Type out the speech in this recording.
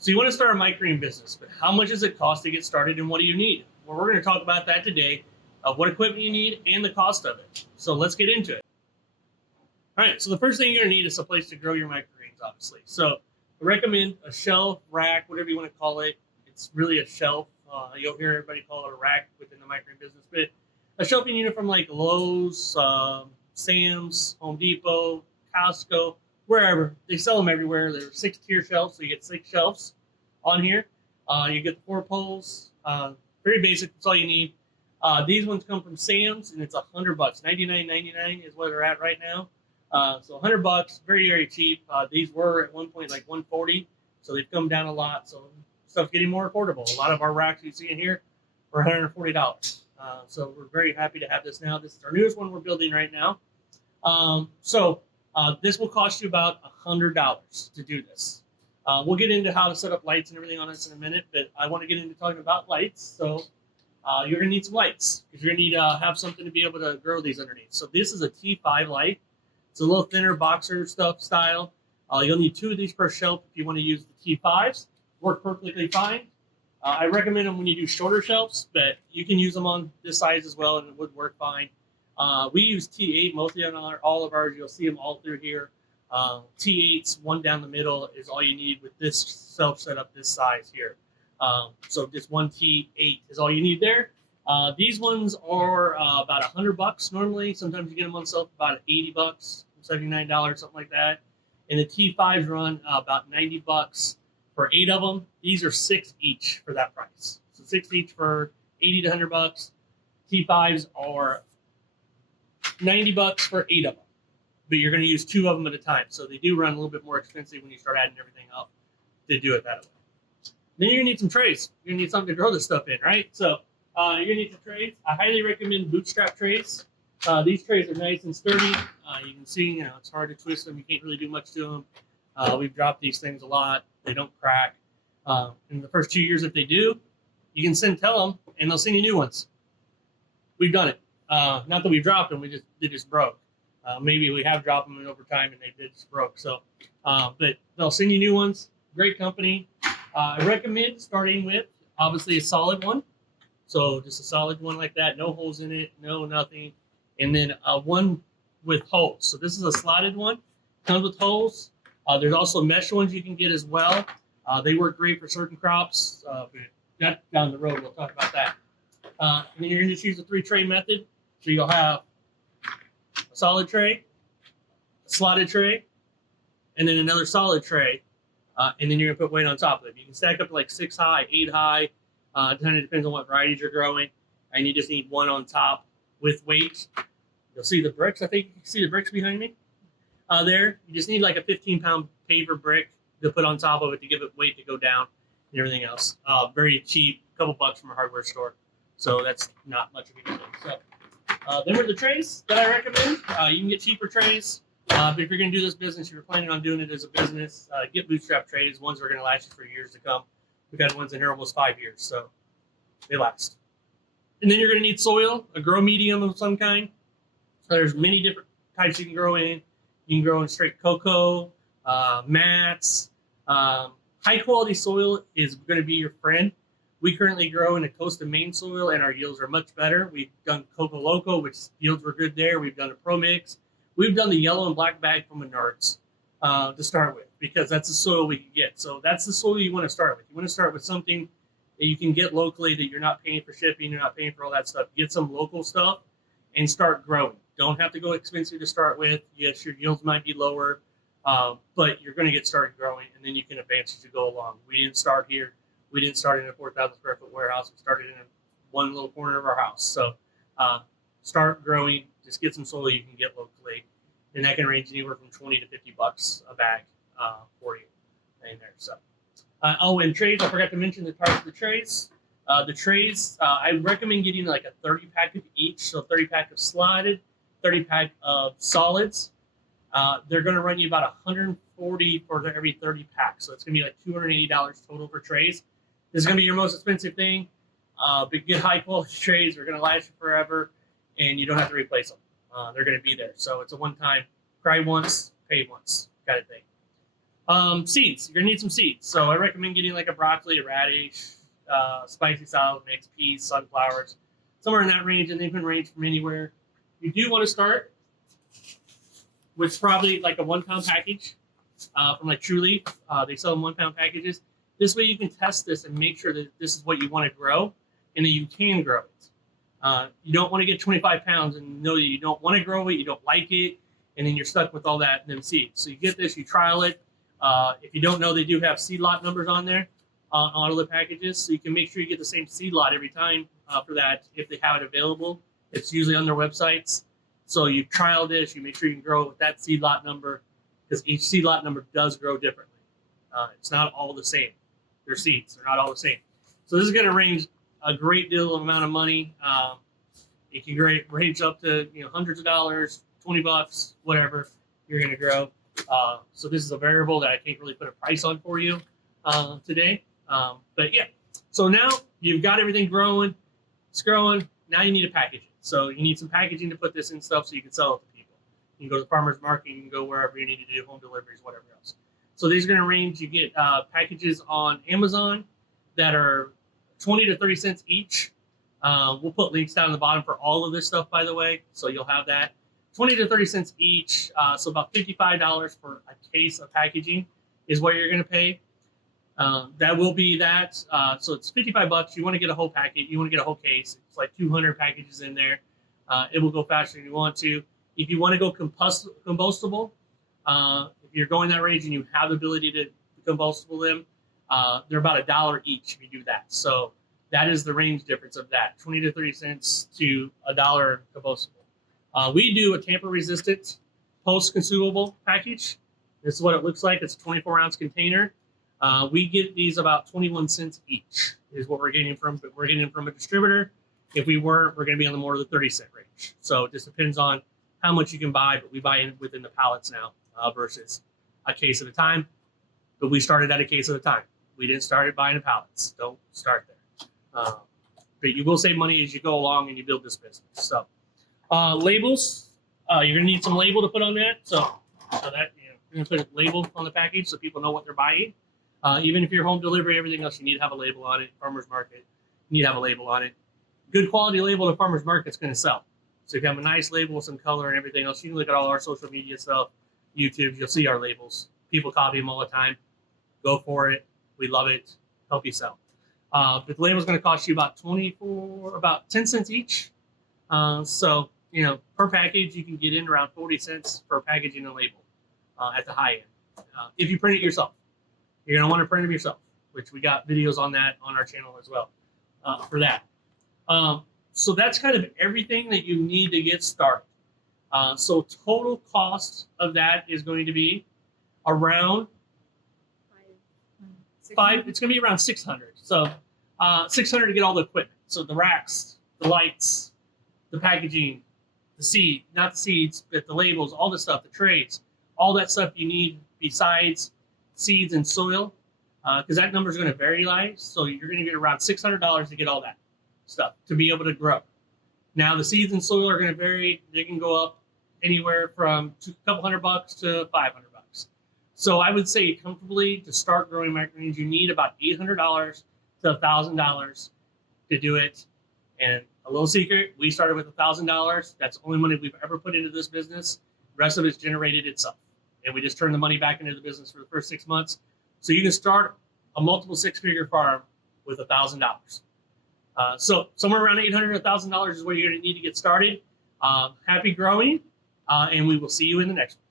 So you want to start a microgreen business, but how much does it cost to get started and what do you need? Well, we're going to talk about that today, of what equipment you need and the cost of it. So let's get into it. All right, so the first thing you're going to need is a place to grow your microgreens, obviously. So I recommend a shelf, rack, whatever you want to call it. It's really a shelf. You'll hear everybody call it a rack within the microgreen business, but a shelving unit from like Lowe's, Sam's, Home Depot, Costco, wherever. They sell them everywhere. They're 6-tier shelves, so you get 6 shelves on here. You get the 4 poles. Very basic. That's all you need. These ones come from Sam's, and it's $100. $99.99 is where they're at right now. So $100, very, very cheap. These were at one point like $140, so they've come down a lot. So stuff's getting more affordable. A lot of our racks you see in here are $140. So we're very happy to have this now. This is our newest one we're building right now. This will cost you about $100 to do this. We'll get into how to set up lights and everything on this in a minute, but I want to get into talking about lights. So you're going to need some lights because you're going to need to have something to be able to grow these underneath. So this is a T5 light. It's a little thinner boxer stuff style. You'll need 2 of these per shelf if you want to use the T5s. Work perfectly fine. I recommend them when you do shorter shelves, but you can use them on this size as well, and it would work fine. We use T8 mostly on all of ours. You'll see them all through here. T8s, one down the middle, is all you need with this shelf setup this size here. So just one T8 is all you need there. These ones are about $100 normally. Sometimes you get them on sale for about $80, $79, something like that. And the T5s run about $90 for 8 of them. These are 6 each for that price. So 6 each for $80 to $100. T5s are $90 for 8 of them, but you're going to use 2 of them at a time. So they do run a little bit more expensive when you start adding everything up to do it that way. Then you're going to need some trays. You're going to need something to grow this stuff in, right? So you're going to need some trays. I highly recommend Bootstrap trays. These trays are nice and sturdy. You can see, it's hard to twist them. You can't really do much to them. We've dropped these things a lot. They don't crack. In the first 2 years, if they do, you can tell them, and they'll send you new ones. We've done it. Not that we've dropped them, they just broke. Maybe we have dropped them over time and they just broke. So, but they'll send you new ones. Great company. I recommend starting with obviously a solid one. So just a solid one like that, no holes in it, no nothing, and then one with holes. So this is a slotted one, comes with holes. There's also mesh ones you can get as well. They work great for certain crops, but that down the road we'll talk about that. And then you're going to just use the 3-tray method. So you'll have a solid tray, a slotted tray, and then another solid tray, and then you're going to put weight on top of it. You can stack up to like 6 high, 8 high. It kind of depends on what varieties you're growing. And you just need one on top with weight. You'll see the bricks. I think you can see the bricks behind me there. You just need like a 15-pound paver brick to put on top of it to give it weight to go down and everything else. Very cheap, a couple bucks from a hardware store. So that's not much of anything. So them are the trays that I recommend. You can get cheaper trays. But if you're going to do this business, you're planning on doing it as a business, get Bootstrap trays. Ones that are going to last you for years to come. We've had ones in here almost 5 years, so they last. And then you're going to need soil, a grow medium of some kind. So there's many different types you can grow in. You can grow in straight cocoa, mats. High quality soil is going to be your friend. We currently grow in a Costa Maine soil, and our yields are much better. We've done Coco Loco, which yields were good there. We've done a Pro Mix. We've done the yellow and black bag from Menards to start with, because that's the soil we can get. So that's the soil you want to start with. You want to start with something that you can get locally, that you're not paying for shipping, you're not paying for all that stuff. Get some local stuff and start growing. Don't have to go expensive to start with. Yes, your yields might be lower, but you're going to get started growing, and then you can advance as you go along. We didn't start here. We didn't start in a 4,000 square foot warehouse. We started in one little corner of our house. So start growing. Just get some soil you can get locally, and that can range anywhere from $20 to $50 a bag for you in there. So, and trays. I forgot to mention the types of the trays. The trays, I recommend getting like a 30-pack of each. So 30-pack of slotted, 30-pack of solids. They're going to run you about $140 for every 30 packs. So it's going to be like $280 total for trays. This is going to be your most expensive thing. But get high quality trays. They're going to last you forever, and you don't have to replace them. They're going to be there. So it's a one-time, cry once, pay once kind of thing. Seeds. You're gonna need some seeds. So I recommend getting like a broccoli, a radish, spicy salad mix, peas, sunflowers, somewhere in that range, and they can range from anywhere. You do want to start with probably like a 1 pound package from like True Leaf. They sell them 1 pound packages. This way you can test this and make sure that this is what you want to grow and that you can grow it. You don't want to get 25 pounds and know that you don't want to grow it, you don't like it, and then you're stuck with all that them seeds. So you get this, you trial it. If you don't know, they do have seed lot numbers on there on all the packages, so you can make sure you get the same seed lot every time for that if they have it available. It's usually on their websites. So you trial this, you make sure you can grow it with that seed lot number, because each seed lot number does grow differently. It's not all the same. They're seeds. They're not all the same. So this is going to range a great deal of amount of money. It can range up to hundreds of dollars, $20, whatever you're going to grow. So this is a variable that I can't really put a price on for you today. But yeah, so now you've got everything growing. It's growing. Now you need to package it. So you need some packaging to put this in stuff so you can sell it to people. You can go to the farmer's market, you can go wherever you need to do home deliveries, whatever else. So these are going to range. You get packages on Amazon that are 20 to 30 cents each. We'll put links down at the bottom for all of this stuff, by the way, so you'll have that. 20 to 30 cents each, so about $55 for a case of packaging is what you're going to pay. That will be that. So it's $55. You want to get a whole packet. You want to get a whole case. It's like 200 packages in there. It will go faster than you want to. If you want to go combustible, if you're going that range and you have the ability to combustible them, they're about $1 each if you do that. So that is the range difference of that, 20 to 30 cents to $1 combustible. We do a tamper-resistant post-consumable package. This is what it looks like. It's a 24-ounce container. We get these about 21 cents each is what we're getting from, but we're getting them from a distributor. If we weren't, we're going to be on the more of the 30-cent range. So it just depends on how much you can buy, but we buy in within the pallets now versus a case at a time. But we started at a case at a time. We didn't start buying in pallets. Don't start there. But you will save money as you go along and you build this business. So labels, you're going to need some label to put on that. So that you're going to put a label on the package so people know what they're buying. Even if you're home delivery, everything else, you need to have a label on it. Farmer's market, you need to have a label on it. Good quality label at farmer's market's going to sell. So if you have a nice label with some color and everything else, you can look at all our social media stuff, YouTube, you'll see our labels. People copy them all the time. Go for it. We love it. Help you sell. But the label is going to cost you about 10 cents each. So, per package, you can get in around 40 cents per packaging and label at the high end. If you print it yourself, you're going to want to print them yourself, which we got videos on that on our channel as well for that. So that's kind of everything that you need to get started. So total cost of that is going to be around it's going to be around 600. So 600 to get all the equipment. So the racks, the lights, the packaging, the seed, not the seeds, but the labels, all the stuff, the trays, all that stuff you need besides seeds and soil, because that number is going to vary, guys. So you're going to get around $600 to get all that stuff to be able to grow. Now the seeds and soil are going to vary. They can go up anywhere from a couple $100 to $500. So I would say comfortably to start growing microgreens, you need about $800 to $1,000 to do it. And a little secret, we started with $1,000. That's the only money we've ever put into this business. The rest of it's generated itself. And we just turned the money back into the business for the first 6 months. So you can start a multiple six-figure farm with $1,000. So somewhere around $800 to $1,000 is where you're going to need to get started. Happy growing, and we will see you in the next one.